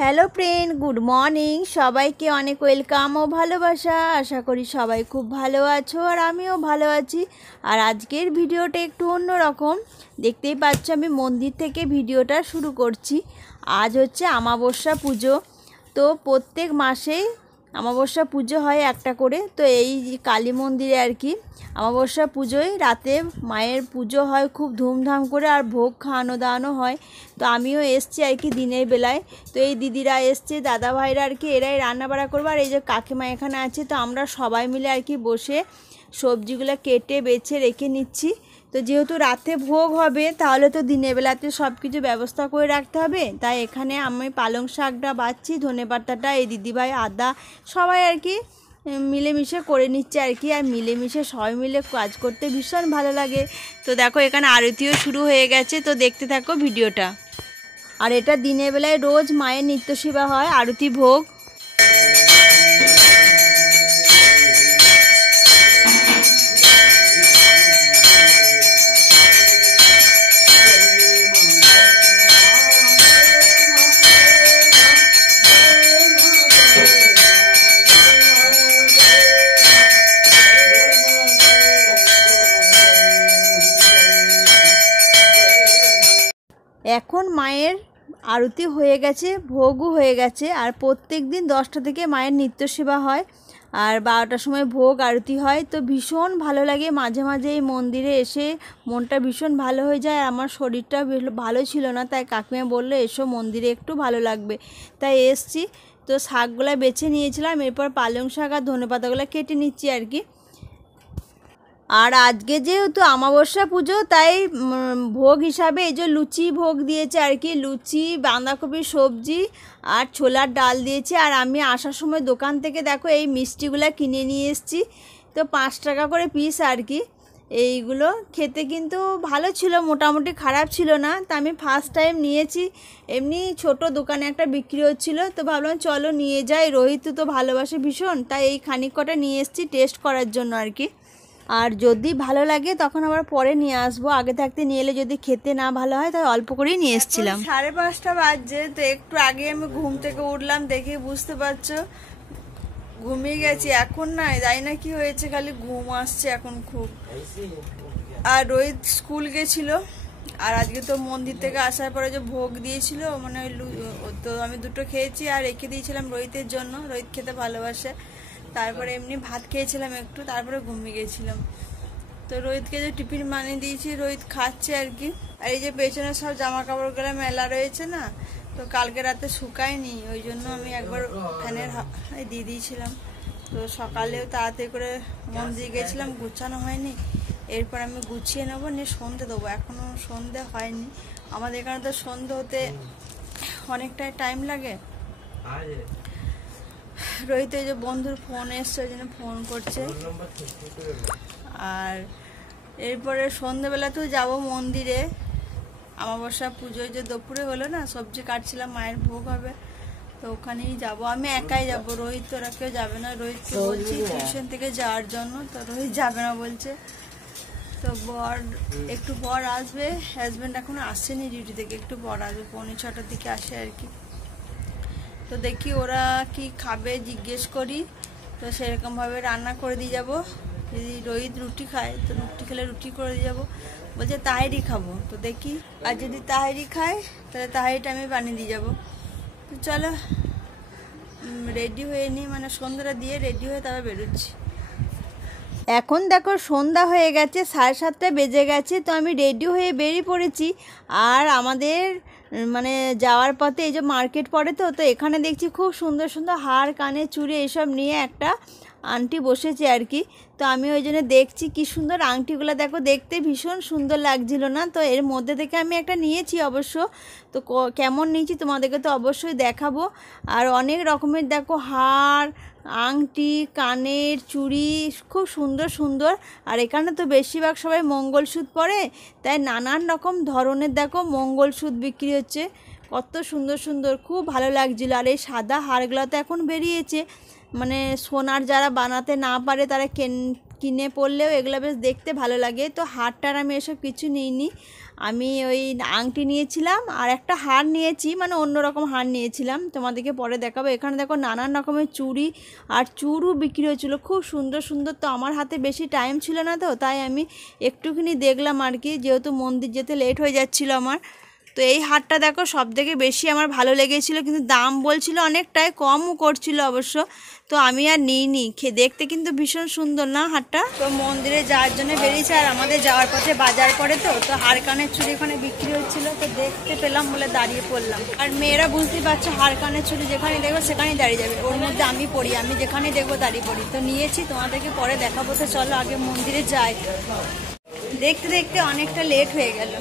Hello friend, good morning. সবাইকে অনেক welcome ও ভালোবাসা। আশা করি সবাই খুব ভালো আছো আর আমিও ভালো আছি। আর আজকের ভিডিওটা একটু অন্যরকম। দেখতেই পাচ্ছ আমি মন্দির থেকে ভিডিওটা শুরু করছি। আজ হচ্ছে অমাবস্যা পুজো। তো প্রত্যেক মাসেই অমাবস্যা পুজো হয় একটা করে। তো এই কালী মন্দিরে আর কি অমাবস্যা পুজোয় রাতে মায়ের পুজো হয় খুব ধুমধাম করে, আর ভোগ খাওয়ানো দাওয়ানো হয়। তো আমিও এসছি আর কি দিনের বেলায়। তো এই দিদিরা এসছে, দাদা ভাইরা আর কি, এরাই রান্নাবাড়া করবো। আর এই যে কাকিমা এখানে আছে। তো আমরা সবাই মিলে আর কি বসে সবজিগুলো কেটে বেছে রেখে নিচ্ছি। তো যেহেতু রাতে ভোগ হবে, তাহলে তো দিনের বেলাতে সব কিছু ব্যবস্থা করে রাখতে হবে। তাই এখানে আমি পালং শাকটা বাছছি, ধনেপাতাটা, এই দিদিভাই আদা সবাই আর কি মিলেমিশে করে নিচ্ছে আর কি। আর মিলেমিশে সবাই মিলে কাজ করতে ভীষণ ভালো লাগে। তো দেখো এখানে আরতিও শুরু হয়ে গেছে। তো দেখতে থাকো ভিডিওটা। আর এটা দিনের বেলায় রোজ মায়ের নিত্য সেবা হয়, আরতি ভোগ। এখন মায়ের আরতি হয়ে গেছে, ভোগও হয়ে গেছে। আর প্রত্যেক দিন 10টা থেকে মায়ের নিত্য সেবা হয়, আর 12টার সময় ভোগ আরতি হয়। তো ভীষণ ভালো লাগে। মাঝে মাঝে এই মন্দিরে এসে মনটা ভীষণ ভালো হয়ে যায়। আর আমার শরীরটা ভালো ছিল না, তাই কাকিমা বললো এসো মন্দিরে, একটু ভালো লাগবে। তাই এসছি। তো শাকগুলো বেছে নিয়েছিলাম, এরপর পালং শাক আর ধনেপাতাগুলো কেটে নিচ্ছি আর কি। আর আজকে যেহেতু অমাবস্যা পুজো, তাই ভোগ হিসাবে এই যে লুচি ভোগ দিয়েছে আর কি। লুচি, বাঁধাকপির সবজি আর ছোলার ডাল দিয়েছে। আর আমি আসার সময় দোকান থেকে দেখো এই মিষ্টিগুলো কিনে নিয়ে এসেছি। তো 5 টাকা করে পিস আর কি। এইগুলো খেতে কিন্তু ভালো ছিল, মোটামুটি খারাপ ছিল না। তা আমি ফার্স্ট টাইম নিয়েছি। এমনি ছোট দোকানে একটা বিক্রি হচ্ছিল, তো ভাবলাম চলো নিয়ে যাই। রোহিত তো ভালোবাসে ভীষণ, তাই এই খানিক কটা নিয়ে এসেছি টেস্ট করার জন্য আর কি। আর যদি ভালো লাগে তখন আবার পরে নিয়ে আসবো। আগে থাকতে নিয়ে এলে যদি খেতে না ভালো হয়, তাই অল্প করেই নিয়ে এসেছিলাম। 5:30 বাজছে। তো একটু আগে আমি ঘুম থেকে উঠলাম, দেখে বুঝতে পারছো ঘুমিয়ে গেছি। এখন না জানি না কি হয়েছে, খালি ঘুম আসছে এখন খুব। আর রোহিত স্কুল গেছিল। আর আজকে তো মন্দির থেকে আসার পরে যে ভোগ দিয়েছিল, মানে তো আমি দুটো খেয়েছি আর রেখে দিয়েছিলাম রোহিতের জন্য। রোহিত খেতে ভালোবাসে। তারপরে এমনি ভাত খেয়েছিলাম একটু, তারপরে ঘুমিয়ে গেছিলাম। তো রোহিতকে যে টিফিন বানিয়ে দিয়েছি, রোহিত খাচ্ছে আর কি। আর এই যে পেছনে সব জামা কাপড়গুলো মেলা রয়েছে না, তো কালকে রাতে শুকায়নি, ওই জন্য আমি একবার ফ্যানের দিয়ে দিয়েছিলাম। তো সকালেও তাড়াতাড়ি করে মন্দিরে গেছিলাম, গুছানো হয়নি। এরপর আমি গুছিয়ে নেবো, নিয়ে সন্ধে দেবো। এখনও সন্ধে হয়নি। আমাদের এখানে তো সন্ধে হতে অনেকটাই টাইম লাগে। রোহিত এই যে বন্ধুর ফোন এসছে, ওই জন্য ফোন করছে। আর এরপরে সন্ধ্যেবেলাতেও যাব মন্দিরে। অমাবস্যা পুজোয় যে দুপুরে হলো না, সবজি কাটছিলাম, মায়ের ভোগ হবে, তো ওখানেই যাব। আমি একাই যাব, রোহিত তোরা কেউ যাবে না। রোহিতকে বলছি টিউশন থেকে যাওয়ার জন্য, তো রোহিত যাবে না বলছে। তো বর একটু পর আসবে, হাজব্যান্ড এখনো আসেনি ডিউটি থেকে, একটু পর আসবে, 5:45টার দিকে আসে আর কি। তো দেখি ওরা কি খাবে জিজ্ঞেস করি, তো সেরকমভাবে রান্না করে দিয়ে যাবো। যদি রোহিত রুটি খায়, তো রুটি খেলে রুটি করে দিয়ে যাবো। বলছে তাহেরি খাবো, তো দেখি। আর যদি তাহেরি খায়, তাহলে তাহেরিটা আমি বানিয়ে দিয়ে যাবো। তো চলো রেডি হয়ে নিই, মানে সন্ধ্যাটা দিয়ে রেডি হয়ে তারপর বেরোচ্ছি। এখন দেখো সন্ধ্যা হয়ে গেছে, 7:30 বেজে গেছে। তো আমি রেডি হয়ে বেরিয়ে পড়েছি। আর আমাদের মানে যাওয়ার পথে এই যে মার্কেট পড়ে, তো এখানে দেখছি খুব সুন্দর সুন্দর হার, কানে চুড়ি এইসব নিয়ে একটা আংটি বসেছে আর কি। তো আমি ওই জন্য দেখছি কি সুন্দর আংটিগুলো, দেখো দেখতে ভীষণ সুন্দর লাগছিল না। তো এর মধ্যে থেকে আমি একটা নিয়েছি অবশ্য। তো কেমন নিয়েছি তোমাদেরকে তো অবশ্যই দেখাবো। আর অনেক রকমের দেখো হার, আংটি, কানের চুড়ি খুব সুন্দর সুন্দর। আর এখানে তো বেশিরভাগ সবাই মঙ্গলসূত্র পরে, তাই নানান রকম ধরনের দেখো মঙ্গলসূত্র বিক্রি হচ্ছে। কত সুন্দর সুন্দর, খুব ভালো লাগছিল। আর এই সাদা হারগুলো তো এখন বেরিয়েছে, মানে সোনার যারা বানাতে না পারে তারা কিনে পরলেও এগুলো বেশ দেখতে ভালো লাগে। তো হারটার আমি এসব কিছু নিইনি। আমি ওই আংটি নিয়েছিলাম আর একটা হার নিয়েছি, মানে অন্যরকম হার নিয়েছিলাম, তোমাদেরকে পরে দেখাবো। এখানে দেখো নানান রকমের চুড়ি আর চূড়ও বিক্রি হয়েছিলো, খুব সুন্দর সুন্দর। তো আমার হাতে বেশি টাইম ছিল না, তো তাই আমি একটুখানি দেখলাম আর কি, যেহেতু মন্দির যেতে লেট হয়ে যাচ্ছিলো আমার। তো এই হারটা দেখো সব থেকে বেশি আমার ভালো লেগেছিলো, কিন্তু দাম বলছিল অনেকটাই, কমও করছিল অবশ্য। তো আমি আর নিইনি, দেখতে কিন্তু ভীষণ সুন্দর না হারটা। তো মন্দিরে যাওয়ার জন্য বেরিয়েছে, আর আমাদের যাওয়ার পথে বাজার করে, তো হার কানের চুড়ি এখানে বিক্রি হচ্ছিলো, তো দেখতে পেলাম বলে দাঁড়িয়ে পড়লাম। আর মেয়েরা বুঝতেই পারছো, হার কানের চুড়ি যেখানে দেখবো সেখানেই দাঁড়িয়ে যাবে, ওর মধ্যে আমি পড়ি, আমি যেখানেই দেখবো দাঁড়িয়ে পড়ি। তো নিয়েছি, তোমাদেরকে পরে দেখাবো। তো চলো আগে মন্দিরে যাই। দেখতে দেখতে অনেকটা লেট হয়ে গেল।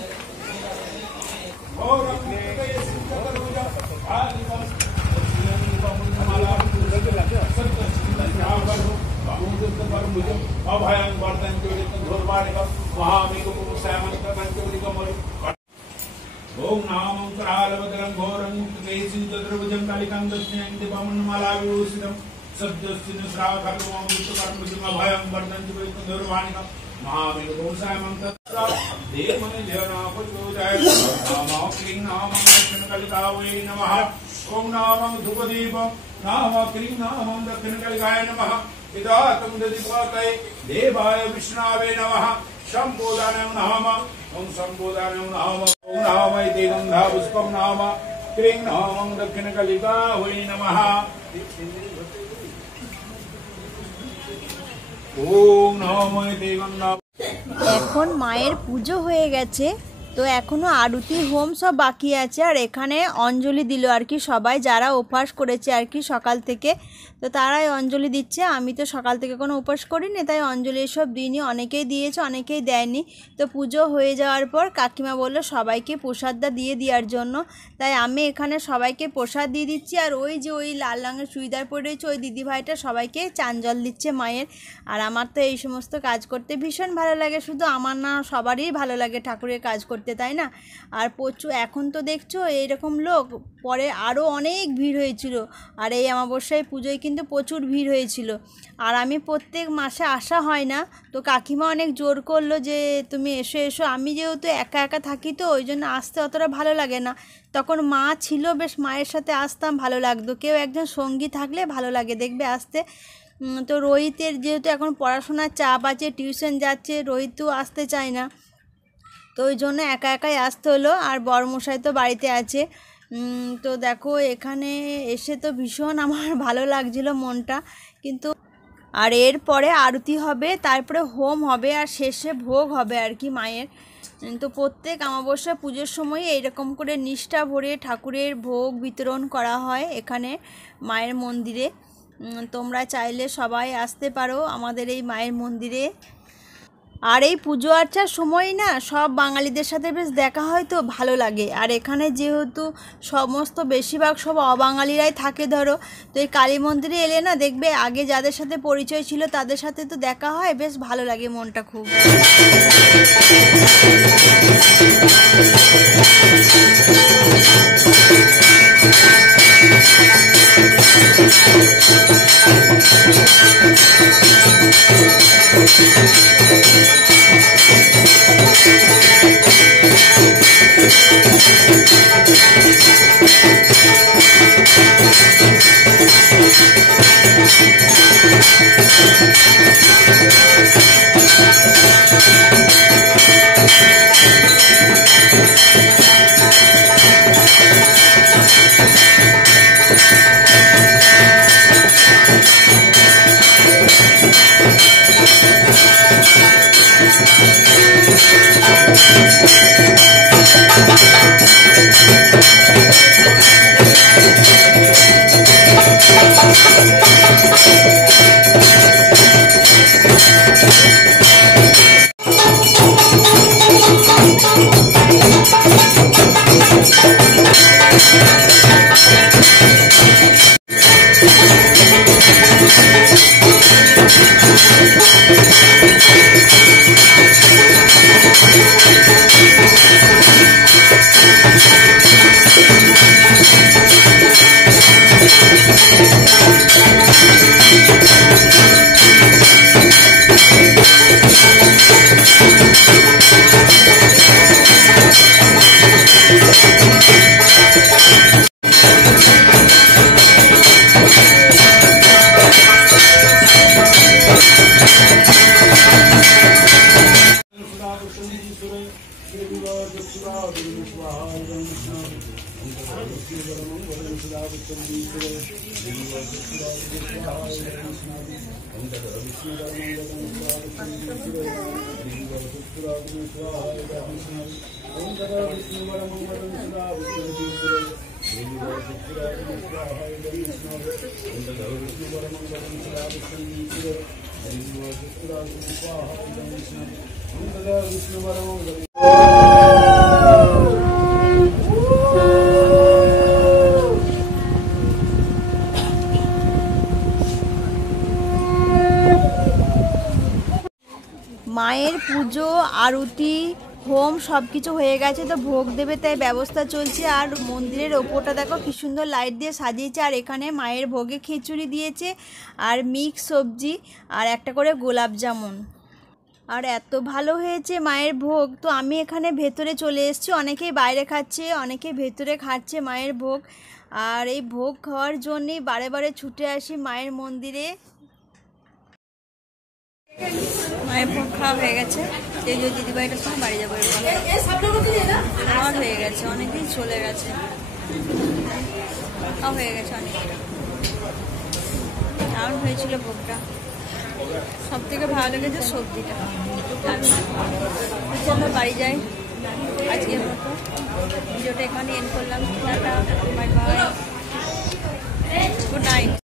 ओम नामं करालवदनं घोरं केसिंद्रभुजं कालिकां दक्षिणं दिवमन्मालाविभूषितं सद्यस्तिन श्रावकर्मं विष्णुकर्मजमभयं वर्धन्ति वैकुण्ठधुर्वाणिकं महावीरगोसायमं तत्र देवमनि देवनापचोदय नामं क्लीं नामं दक्षिणकालिकावै नमः। ओम नामं धूपदीपं नामं क्लीं नामं दक्षिणकालिकाय नमः। इदातं दधिपातये देवाय विष्णवे नमः। शम्भोदानं नाम ओम शम्भोदानं नाम ओम नामय देगंधा पुष्पं नाम क्लीं नामं दक्षिणकालिकावै नमः। ओम नामय देगंधा। এখন মায়ের পুজো হয়ে গেছে, তো এখনও আরতি হোম সব বাকি আছে। আর এখানে অঞ্জলি দিল আর কি সবাই, যারা উপবাস করেছে আর কি সকাল থেকে, তো তারাই অঞ্জলি দিচ্ছে। আমি তো সকাল থেকে কোনো উপবাস করিনি, তাই অঞ্জলি এসব দিইনি। অনেকেই দিয়েছে, অনেকেই দেয়নি। তো পুজো হয়ে যাওয়ার পর কাকিমা বললো সবাইকে প্রসাদটা দিয়ে দেওয়ার জন্য, তাই আমি এখানে সবাইকে প্রসাদ দিয়ে দিচ্ছি। আর ওই যে ওই লাল রঙের চুড়িদার পরে রয়েছে ওই দিদিভাইটা সবাইকে চান জল দিচ্ছে মায়ের। আর আমার তো এই সমস্ত কাজ করতে ভীষণ ভালো লাগে, শুধু আমার না সবারই ভালো লাগে ঠাকুরের কাজ করতে, তাই না? আর প্রচুর এখন তো দেখছো এইরকম লোক, পরে আরও অনেক ভিড় হয়েছিল। আর এই অমাবস্যায় পুজোয় কিন্তু প্রচুর ভিড় হয়েছিল। আর আমি প্রত্যেক মাসে আসা হয় না, তো কাকিমা অনেক জোর করলো যে তুমি এসো এসো। আমি যেহেতু একা একা থাকি, তো ওই জন্য আসতে অতটা ভালো লাগে না। তখন মা ছিল, বেশ মায়ের সাথে আসতাম, ভালো লাগতো। কেউ একজন সঙ্গী থাকলে ভালো লাগে দেখবে আসতে। তো রোহিতের যেহেতু এখন পড়াশোনার চাপ আছে, টিউশন যাচ্ছে, রোহিতও আসতে চায় না, তো ওই জন্য একা একাই আসতে হলো। আর বড়মশাই তো বাড়িতে আছে। তো দেখো এখানে এসে তো ভীষণ আমার ভালো লাগছিল মনটা, কিন্তু আর এরপরে আরতি হবে, তারপরে হোম হবে, আর শেষে ভোগ হবে আর কি মায়ের। তো প্রত্যেক অমাবস্যা পুজোর সময় এইরকম করে নিষ্ঠা ভরে ঠাকুরের ভোগ বিতরণ করা হয় এখানে মায়ের মন্দিরে। তোমরা চাইলে সবাই আসতে পারো আমাদের এই মায়ের মন্দিরে। আর এই পুজো আর্চার সময় না সব বাঙালিদের সাথে বেশ দেখা হয়, তো ভালো লাগে। আর এখানে যেহেতু সমস্ত বেশিরভাগ সব অবাঙালিরাই থাকে ধরো, তো এই কালী মন্দিরে এলে না দেখবে আগে যাদের সাথে পরিচয় ছিল তাদের সাথে তো দেখা হয়, বেশ ভালো লাগে মনটা খুব। মায়ের পুজো আরতি হোম সব কিছু হয়ে গেছে, তো ভোগ দেবে তাই ব্যবস্থা চলছে। আর মন্দিরের ওপরটা দেখো কি সুন্দর লাইট দিয়ে সাজিয়েছে। আর এখানে মায়ের ভোগে খিচুড়ি দিয়েছে আর মিক্স সবজি আর একটা করে গোলাপ জামুন। আর এত ভালো হয়েছে মায়ের ভোগ, তো আমি এখানে ভেতরে চলে এসেছি। অনেকেই বাইরে খাচ্ছে, অনেকে ভেতরে খাচ্ছে মায়ের ভোগ। আর এই ভোগ খাওয়ার জন্যেই বারে বারে ছুটে আসি মায়ের মন্দিরে। মায়ের ভোগ খাওয়া হয়ে গেছে। এই যে দিদিভাইটার সঙ্গে বাড়ি যাবো, আমার হয়ে গেছে, অনেকদিন চলে গেছে, খাওয়া হয়ে গেছে অনেকটা। দারুণ হয়েছিল ভোগটা, সব থেকে ভালো লেগেছে সবজিটা। চলো বাড়ি যাই, আজকের মতো ভিডিওটা এখানে এন্ড করলাম। Tata, bye bye, good night.